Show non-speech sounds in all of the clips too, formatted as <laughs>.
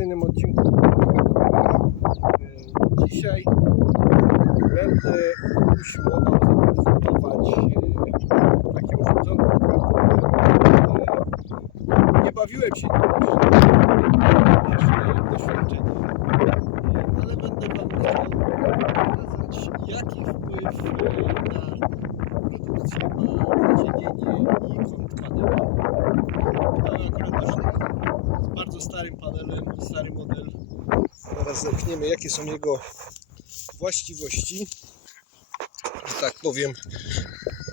kolejnym odcinku. E, Dzisiaj będę usiłował zaprezentować e, takie urządzenie. e, Nie bawiłem się nim jeszcze doświadczenie, E, ale będę Wam chciał pokazać, jaki wpływ e, na produkcję ma zacienienie i kąt panelu. To akurat też z bardzo starym panelem, stary model. Zaraz zerkniemy, są jego właściwości, że tak powiem,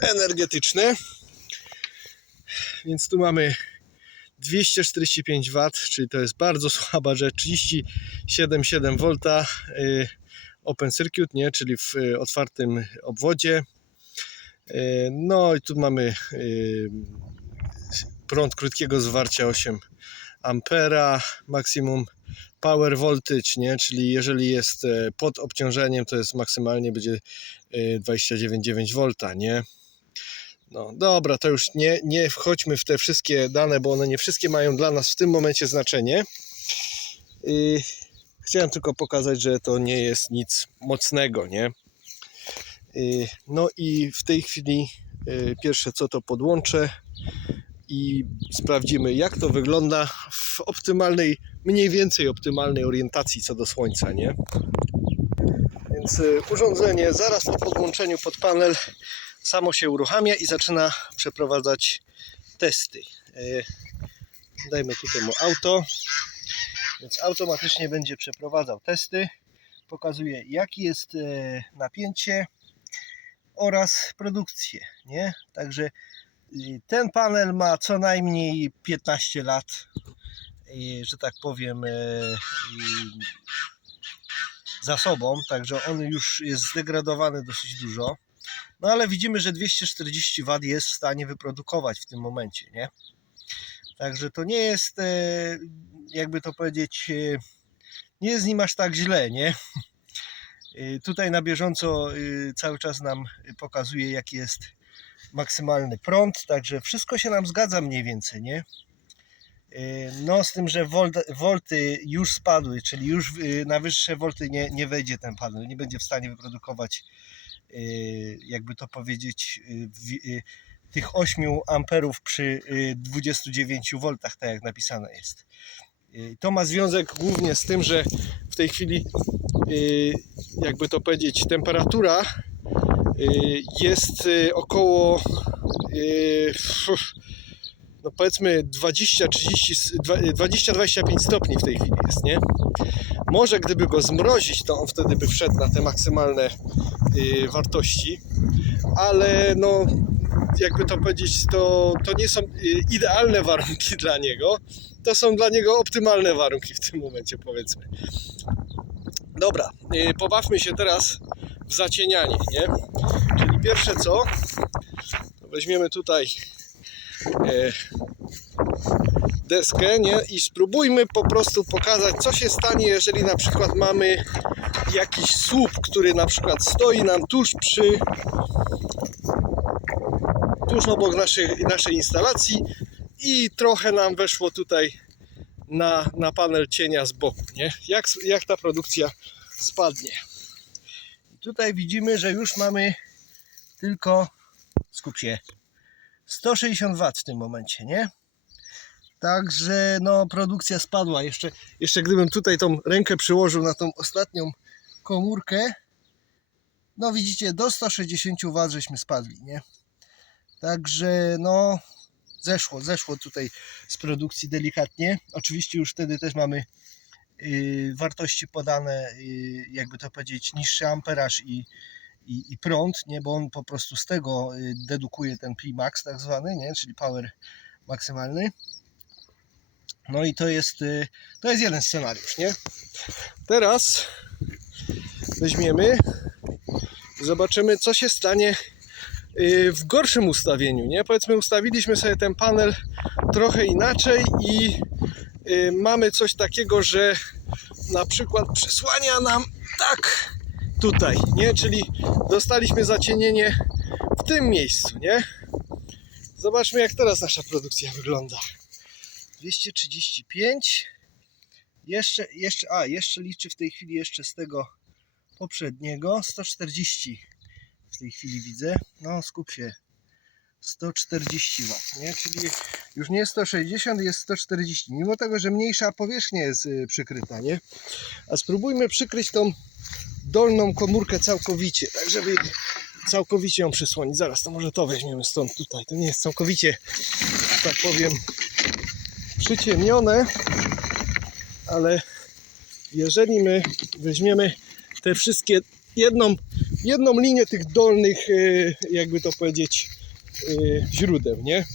energetyczne. Więc tu mamy 245 W, czyli to jest bardzo <laughs> słaba rzecz, 37,7 V y, open circuit, nie? czyli w y, otwartym obwodzie. Y, No i tu mamy prąd krótkiego zwarcia 8 ampera, maksimum power voltage, nie? czyli jeżeli jest e, pod obciążeniem, to jest maksymalnie będzie e, 29,9 V, nie? No dobra, to już nie, nie wchodźmy w te wszystkie dane, bo one nie wszystkie mają dla nas w tym momencie znaczenie. Chciałem tylko pokazać, że to nie jest nic mocnego, nie? No i w tej chwili e, pierwsze co to podłączę i sprawdzimy jak to wygląda w optymalnej, mniej więcej optymalnej orientacji co do słońca, nie? Więc y, urządzenie zaraz po podłączeniu pod panel samo się uruchamia i zaczyna przeprowadzać testy. Y, Dajmy tutaj mu auto, więc automatycznie będzie przeprowadzał testy. Pokazuje jakie jest y, napięcie oraz produkcję, nie? Także Ten panel ma co najmniej 15 lat, że tak powiem, e, za sobą, także on już jest zdegradowany dosyć dużo. No ale widzimy, że 240 W jest w stanie wyprodukować w tym momencie, nie? Także to nie jest, e, jakby to powiedzieć, e, nie jest z nim aż tak źle, nie? Tutaj na bieżąco cały czas nam pokazuje, jaki jest maksymalny prąd, także wszystko się nam zgadza mniej więcej, nie? Yy, No z tym, że volt, volty już spadły, czyli już yy, na wyższe volty nie, nie wejdzie ten panel, nie będzie w stanie wyprodukować, yy, jakby to powiedzieć, tych 8 amperów przy yy, 29 V, tak jak napisane jest. To ma związek głównie z tym, że w tej chwili, jakby to powiedzieć, temperatura jest około no powiedzmy 20-30 20-25 stopni w tej chwili jest, nie? Może gdyby go zmrozić, to on wtedy by wszedł na te maksymalne y, wartości, ale no jakby to powiedzieć, to, to nie są y, idealne warunki <laughs> dla niego, to są dla niego optymalne warunki w tym momencie powiedzmy. Dobra, y, pobawmy się teraz w zacienianie, nie? Czyli pierwsze co, weźmiemy tutaj deskę, nie? I spróbujmy po prostu pokazać, co się stanie, jeżeli na przykład mamy jakiś słup, który na przykład stoi nam tuż przy tuż obok naszej, naszej instalacji i trochę nam weszło tutaj na, na panel cienia z boku, nie? Jak, jak ta produkcja spadnie. Tutaj widzimy, że już mamy tylko, skup się, 160 W w tym momencie, nie? Także no produkcja spadła. Jeszcze, jeszcze gdybym tutaj tą rękę przyłożył na tą ostatnią komórkę, no widzicie, do 160 W żeśmy spadli, nie? Także no zeszło, zeszło tutaj z produkcji delikatnie. Oczywiście już wtedy też mamy y, wartości podane, y, jakby to powiedzieć, niższy amperaż i, i, i prąd, nie, bo on po prostu z tego y, dedukuje ten P-max tak zwany, nie, czyli power maksymalny. No i to jest, y, to jest jeden scenariusz, nie? Teraz weźmiemy, zobaczymy co się stanie y, w gorszym ustawieniu, nie? Powiedzmy ustawiliśmy sobie ten panel trochę inaczej i mamy coś takiego, że na przykład przysłania nam tak tutaj, nie? Czyli dostaliśmy zacienienie w tym miejscu, nie? Zobaczmy jak teraz nasza produkcja wygląda. 235 Jeszcze, jeszcze, a jeszcze liczy w tej chwili jeszcze z tego poprzedniego 140 w tej chwili widzę. No skup się. 140 W, nie? Czyli już nie 160, jest 140. Mimo tego, że mniejsza powierzchnia jest y, przykryta, nie? A spróbujmy przykryć tą dolną komórkę całkowicie, tak żeby całkowicie ją przysłonić. Zaraz, to może to weźmiemy stąd tutaj. To nie jest całkowicie, tak powiem, przyciemnione, ale jeżeli my weźmiemy te wszystkie, jedną, jedną linię tych dolnych, y, jakby to powiedzieć, y, źródeł, nie?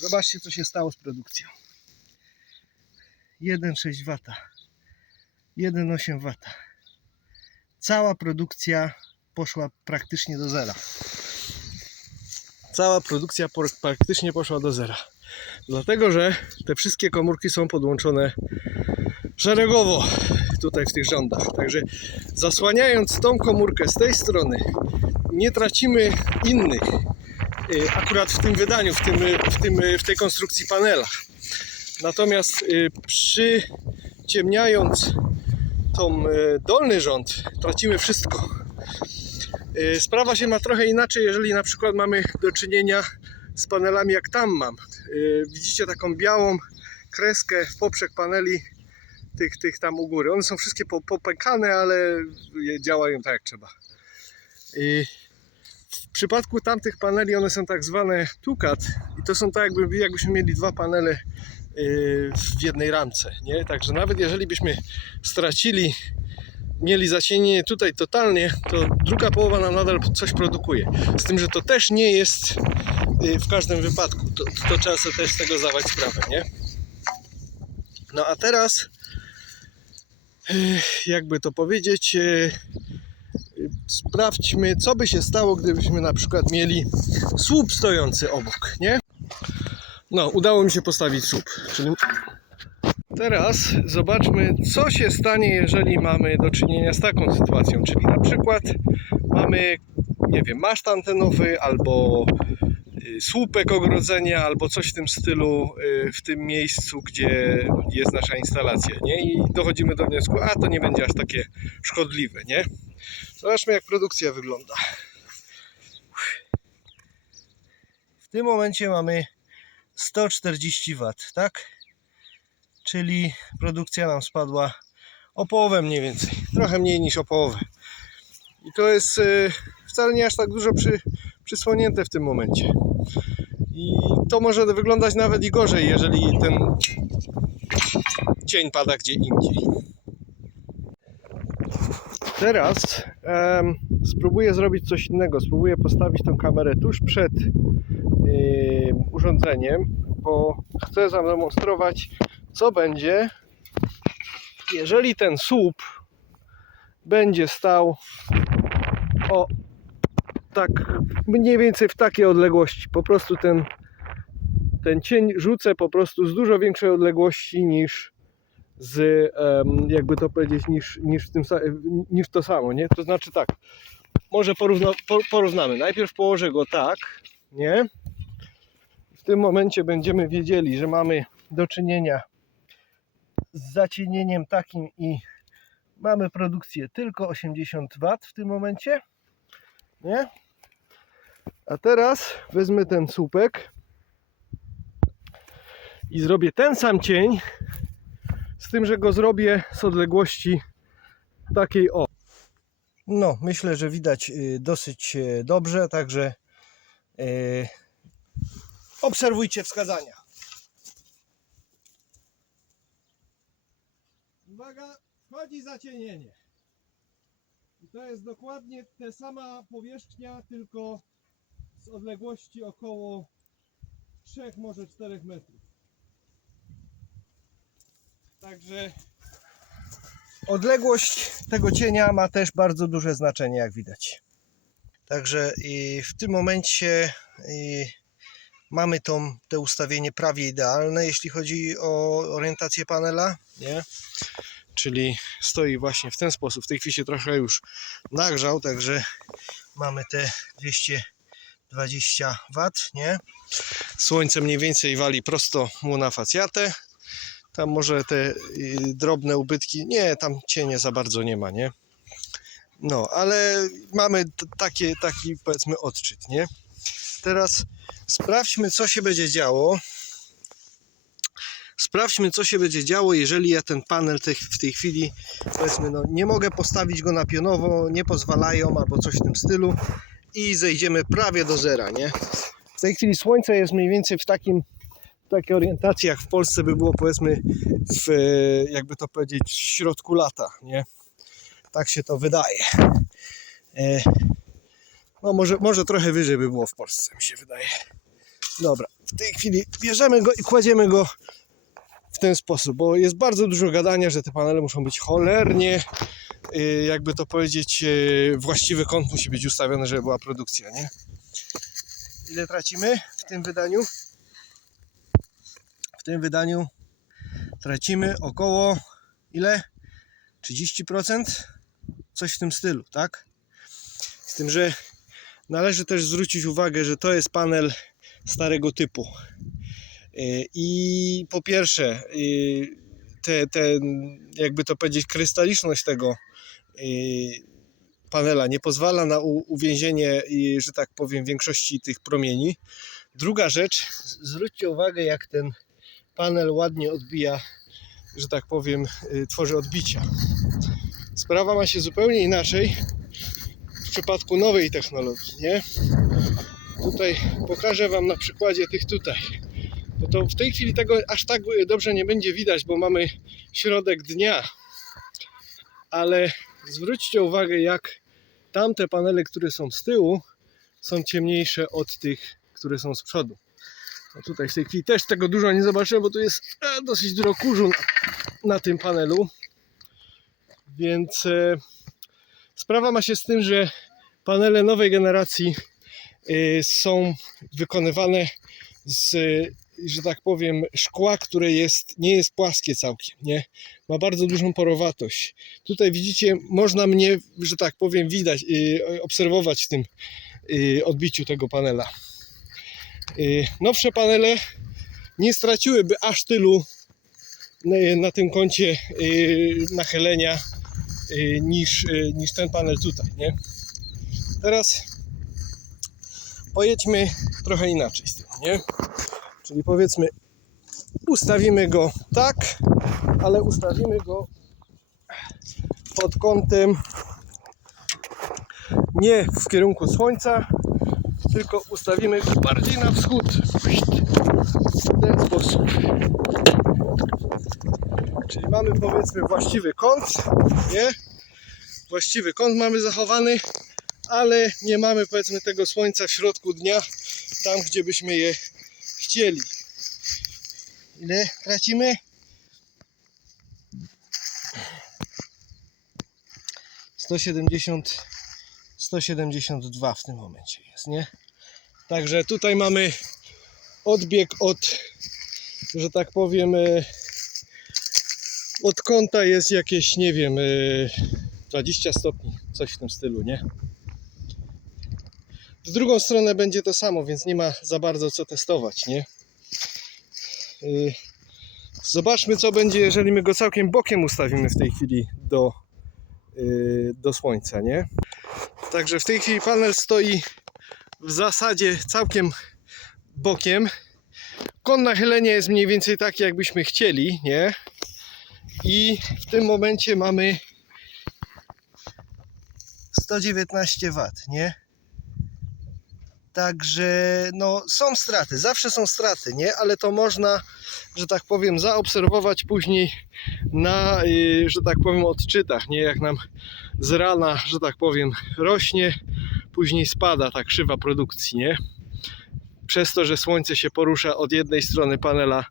Zobaczcie, co się stało z produkcją. 1,6 W, 1,8 W. Cała produkcja poszła praktycznie do zera. Cała produkcja praktycznie poszła do zera. Dlatego, że te wszystkie komórki są podłączone szeregowo tutaj w tych rządach. Także zasłaniając tą komórkę z tej strony, nie tracimy innych. y, Akurat w tym wydaniu, w, tym, y, w, tym, y, w tej konstrukcji panela. Natomiast przyciemniając tą y, dolny rząd, tracimy wszystko. Y, Sprawa się ma trochę inaczej, jeżeli na przykład mamy do czynienia z panelami jak tam mam. Y, Widzicie taką białą kreskę w poprzek paneli tych, tych tam u góry. One są wszystkie po- popękane, ale działają tak jak trzeba. I w przypadku tamtych paneli one są tak zwane tukat i to są tak jakby, jakbyśmy mieli dwa panele w jednej ramce, nie? Także nawet jeżeli byśmy stracili, mieli zacienienie tutaj totalnie, to druga połowa nam nadal coś produkuje. Z tym, że to też nie jest yy, w każdym wypadku. To, to trzeba sobie też z tego zdawać sprawę, nie? No a teraz Ech, jakby to powiedzieć, sprawdźmy, co by się stało, gdybyśmy na przykład mieli słup stojący obok, nie? No, udało mi się postawić słup, czyli teraz zobaczmy, co się stanie, jeżeli mamy do czynienia z taką sytuacją, czyli na przykład mamy, nie wiem, maszt antenowy albo y, słupek ogrodzenia albo coś w tym stylu y, w tym miejscu, gdzie jest nasza instalacja, nie? I dochodzimy do wniosku, a to nie będzie aż takie szkodliwe, nie? Zobaczmy jak produkcja wygląda. W tym momencie mamy 140 W, tak? Czyli produkcja nam spadła o połowę mniej więcej, trochę mniej niż o połowę. I to jest y, wcale nie aż tak dużo przy, przysłonięte w tym momencie. I to może wyglądać nawet i gorzej, jeżeli ten cień pada gdzie indziej. Teraz em, spróbuję zrobić coś innego. Spróbuję postawić tę kamerę tuż przed em, urządzeniem, bo chcę zademonstrować, co będzie, jeżeli ten słup będzie stał o tak mniej więcej w takiej odległości. Po prostu ten, ten cień rzucę po prostu z dużo większej odległości niż z, jakby to powiedzieć, niż, niż, tym, niż to samo, nie? To znaczy tak, może porówno, po, porównamy. Najpierw położę go tak, nie? W tym momencie będziemy wiedzieli, że mamy do czynienia z zacienieniem takim i mamy produkcję tylko 80 W w tym momencie, nie? A teraz wezmę ten słupek i zrobię ten sam cień, z tym, że go zrobię z odległości takiej o. No, myślę, że widać y, dosyć y, dobrze, także y, obserwujcie wskazania. Uwaga, wchodzi zacienienie. I to jest dokładnie ta sama powierzchnia, tylko z odległości około 3, może 4 metrów. Także odległość tego cienia ma też bardzo duże znaczenie, jak widać. Także w tym momencie mamy tą, te ustawienie prawie idealne, jeśli chodzi o orientację panela. Nie? Czyli stoi właśnie w ten sposób. W tej chwili się trochę już nagrzał, także mamy te 220 W, nie? Słońce mniej więcej wali prosto mu na facjatę. Tam może te y, drobne ubytki, nie, tam cienie za bardzo nie ma, nie? No, ale mamy takie, taki powiedzmy odczyt, nie? Teraz sprawdźmy, co się będzie działo. Sprawdźmy, co się będzie działo, jeżeli ja ten panel w tej chwili, powiedzmy, no, nie mogę postawić go na pionowo, nie pozwalają, albo coś w tym stylu i zejdziemy prawie do zera, nie? W tej chwili słońce jest mniej więcej w takim w takiej orientacji, jak w Polsce by było, powiedzmy, w, jakby to powiedzieć, środku lata, nie? Tak się to wydaje. E, no może, może trochę wyżej by było w Polsce, mi się wydaje. Dobra, w tej chwili bierzemy go i kładziemy go w ten sposób, bo jest bardzo dużo gadania, że te panele muszą być cholernie, e, jakby to powiedzieć, e, właściwy kąt musi być ustawiony, żeby była produkcja, nie? Ile tracimy w tym wydaniu? W tym wydaniu tracimy około ile? 30%? Coś w tym stylu, tak? Z tym, że należy też zwrócić uwagę, że to jest panel starego typu. Yy, I po pierwsze, yy, te, te, jakby to powiedzieć, krystaliczność tego yy, panela nie pozwala na uwięzienie, że tak powiem, większości tych promieni. Druga rzecz, zwróćcie uwagę, jak ten panel ładnie odbija, że tak powiem, yy, tworzy odbicia. Sprawa ma się zupełnie inaczej w przypadku nowej technologii, nie? Tutaj pokażę Wam na przykładzie tych tutaj. Bo to w tej chwili tego aż tak dobrze nie będzie widać, bo mamy środek dnia. Ale zwróćcie uwagę, jak tamte panele, które są z tyłu, są ciemniejsze od tych, które są z przodu. No tutaj w tej chwili też tego dużo nie zobaczyłem, bo tu jest e, dosyć dużo kurzu na, tym panelu. Więc e, sprawa ma się z tym, że panele nowej generacji e, są wykonywane z, że tak powiem, szkła, które jest, nie jest płaskie całkiem, nie? Ma bardzo dużą porowatość. Tutaj widzicie, można mnie, że tak powiem, widać, obserwować w tym odbiciu tego panela. E, Nowsze panele nie straciłyby aż tylu na, na tym kącie e, nachylenia y, niż, y, niż ten panel tutaj, nie? Teraz pojedźmy trochę inaczej z tym, nie? Czyli powiedzmy ustawimy go tak, ale ustawimy go pod kątem nie w kierunku słońca, tylko ustawimy bardziej na wschód. W ten sposób. Czyli mamy powiedzmy właściwy kąt, nie? Właściwy kąt mamy zachowany, ale nie mamy powiedzmy tego słońca w środku dnia, tam gdzie byśmy je chcieli. Ile tracimy? Sto siedemdziesiąt, sto siedemdziesiąt dwa w tym momencie jest, nie? Także tutaj mamy odbieg od, że tak powiem, e, od kąta jest jakieś, nie wiem, yy, 20 stopni, coś w tym stylu, nie? W drugą stronę będzie to samo, więc nie ma za bardzo co testować, nie? Yy, Zobaczmy, co będzie, jeżeli my go całkiem bokiem ustawimy w tej chwili do, do słońca, nie? Także w tej chwili panel stoi w zasadzie całkiem bokiem. Kąt nachylenia jest mniej więcej taki, jakbyśmy chcieli, nie? I w tym momencie mamy 119 W, nie? Także no są straty, zawsze są straty, nie? Ale to można, że tak powiem, zaobserwować później na, y, że tak powiem, odczytach, nie? Jak nam z rana, że tak powiem, rośnie, później spada ta krzywa produkcji, nie? Przez to, że słońce się porusza od jednej strony panela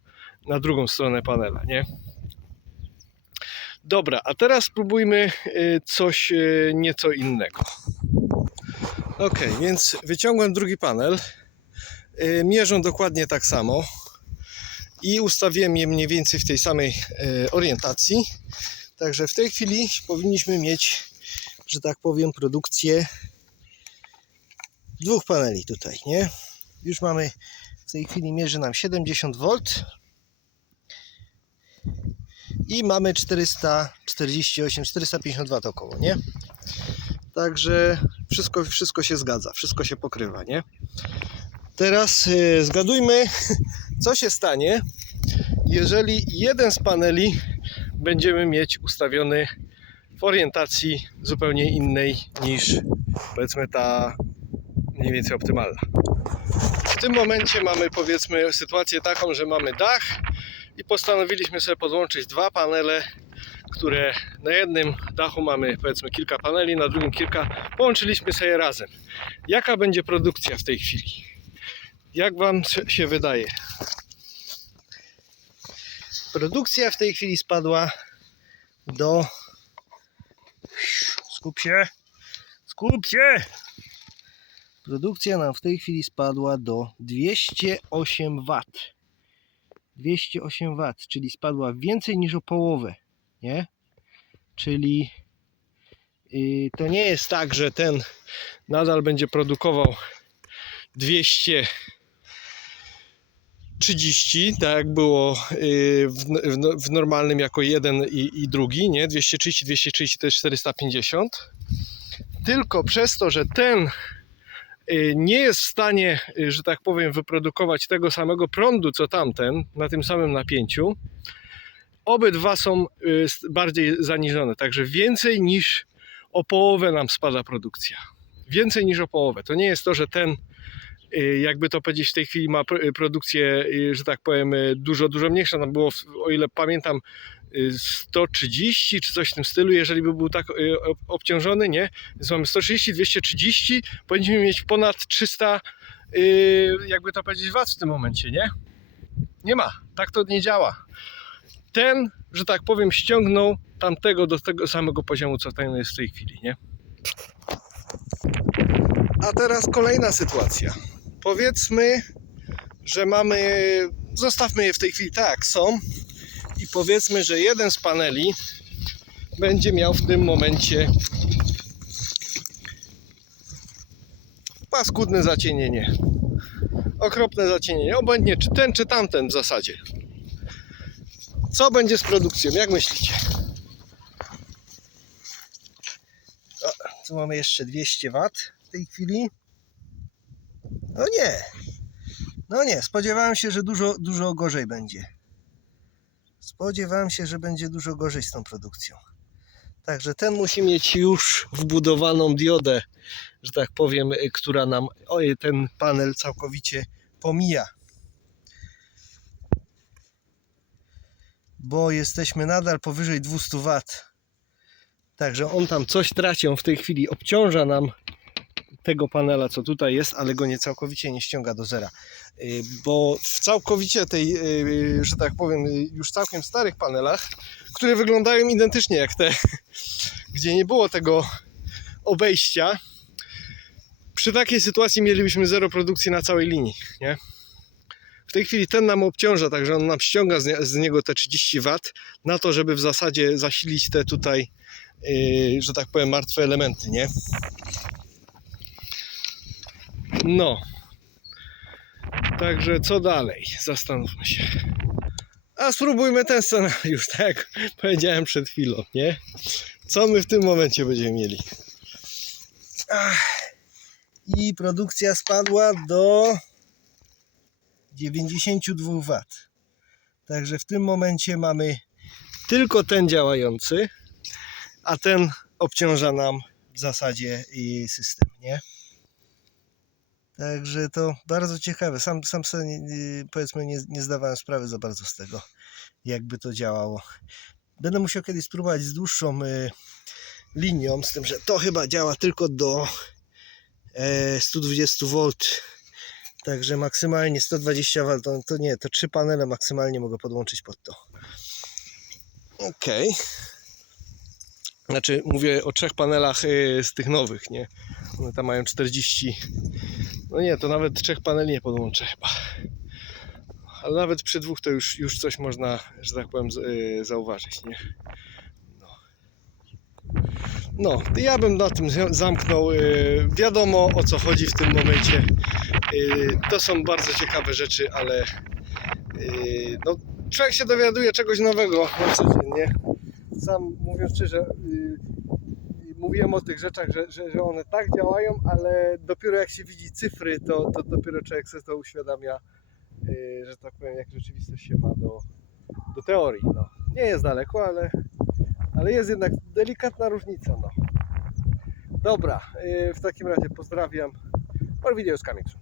na drugą stronę panela, nie? Dobra, a teraz spróbujmy y, coś y, nieco innego. Ok, więc wyciągłem drugi panel. Y, Mierzą dokładnie tak samo i ustawiłem je mniej więcej w tej samej y, orientacji. Także w tej chwili powinniśmy mieć, że tak powiem, produkcję dwóch paneli tutaj, nie? Już mamy w tej chwili mierzy nam 70 V i mamy 448, 450 W około, nie? Także wszystko, wszystko się zgadza, wszystko się pokrywa, nie? Teraz y, zgadujmy, <laughs> co się stanie, jeżeli jeden z paneli będziemy mieć ustawiony w orientacji zupełnie innej niż powiedzmy ta mniej więcej optymalna. W tym momencie mamy powiedzmy sytuację taką, że mamy dach i postanowiliśmy sobie podłączyć dwa panele, które na jednym dachu mamy powiedzmy kilka paneli, na drugim kilka. Połączyliśmy sobie razem. Jaka będzie produkcja w tej chwili? Jak Wam się wydaje? Produkcja w tej chwili spadła do. Skup się! Skup się! Produkcja nam w tej chwili spadła do 208 W. 208 W, czyli spadła więcej niż o połowę, nie? Czyli yy, to nie jest tak, że ten nadal będzie produkował 230, tak jak było yy, w, w, w normalnym jako jeden i, i drugi, nie? 230, 230 to jest 450. Tylko przez to, że ten y, nie jest w stanie, y, że tak powiem, wyprodukować tego samego prądu co tamten na tym samym napięciu. Obydwa są y, bardziej zaniżone, także więcej niż o połowę nam spada produkcja. Więcej niż o połowę. To nie jest to, że ten, y, jakby to powiedzieć, w tej chwili ma y, produkcję, że tak powiem, dużo, dużo mniejszą. Tam było, o ile pamiętam, y, 130 czy coś w tym stylu, jeżeli by był tak ob- obciążony, nie? Więc mamy 130, 230, powinniśmy mieć ponad 300, yy, jakby to powiedzieć, wat w tym momencie, nie? Nie ma, tak to nie działa. Ten, że tak powiem, ściągnął tamtego do tego samego poziomu, co ten jest w tej chwili, nie? A teraz kolejna sytuacja. Powiedzmy, że mamy, zostawmy je w tej chwili tak są i powiedzmy, że jeden z paneli będzie miał w tym momencie paskudne zacienienie. Okropne zacienienie. Obojętnie czy ten, czy tamten w zasadzie. Co będzie z produkcją? Jak myślicie? O, tu mamy jeszcze 200 W w tej chwili. No nie. No nie, spodziewałem się, że dużo, dużo gorzej będzie. Spodziewałem się, że będzie dużo gorzej z tą produkcją. Także ten musi mieć już wbudowaną diodę że tak powiem, y, która nam oj, ten panel całkowicie pomija. Bo jesteśmy nadal powyżej 200 W. Także on tam coś traci, on w tej chwili obciąża nam tego panela, co tutaj jest, ale go nie całkowicie nie ściąga do zera. Y, Bo w całkowicie tej, y, że tak powiem, y, już całkiem starych panelach, które wyglądają identycznie jak te, <laughs> gdzie nie było tego obejścia, przy takiej sytuacji mielibyśmy zero produkcji na całej linii, nie? W tej chwili ten nam obciąża, także on nam ściąga z, nie, z niego te 30 W na to, żeby w zasadzie zasilić te tutaj, yy, że tak powiem, martwe elementy, nie? No. Także co dalej? Zastanówmy się. A spróbujmy ten scenariusz, <laughs> tak jak powiedziałem przed chwilą, nie? Co my w tym momencie będziemy mieli? Ach i produkcja spadła do 92 W. Także w tym momencie mamy tylko ten działający, a ten obciąża nam w zasadzie system, nie? Także to bardzo ciekawe. Sam, sam sobie powiedzmy nie, nie zdawałem sprawy za bardzo z tego, jakby to działało. Będę musiał kiedyś spróbować z dłuższą y, linią, z tym, że to chyba działa tylko do e, 120 V. Także maksymalnie 120 V. To, to nie, to trzy panele maksymalnie mogę podłączyć pod to. Ok. Znaczy, mówię o trzech panelach e, z tych nowych, nie? One tam mają 40. No nie, to nawet trzech paneli nie podłączę chyba. Ale nawet przy dwóch to już, już coś można, że tak powiem, e, zauważyć, nie? No, ja bym na tym zamknął. Yy, Wiadomo o co chodzi w tym momencie. Yy, To są bardzo ciekawe rzeczy, ale yy, no, człowiek się dowiaduje czegoś nowego na co dzień, nie? Sam mówiąc szczerze, yy, mówiłem o tych rzeczach, że, że, że one tak działają, ale dopiero jak się widzi cyfry, to, to dopiero człowiek sobie to uświadamia, że tak powiem, jak rzeczywistość się ma do, do teorii. No. Nie jest daleko, ale, ale jest jednak delikatna różnica. No. Dobra, w takim razie pozdrawiam. por videos conexos.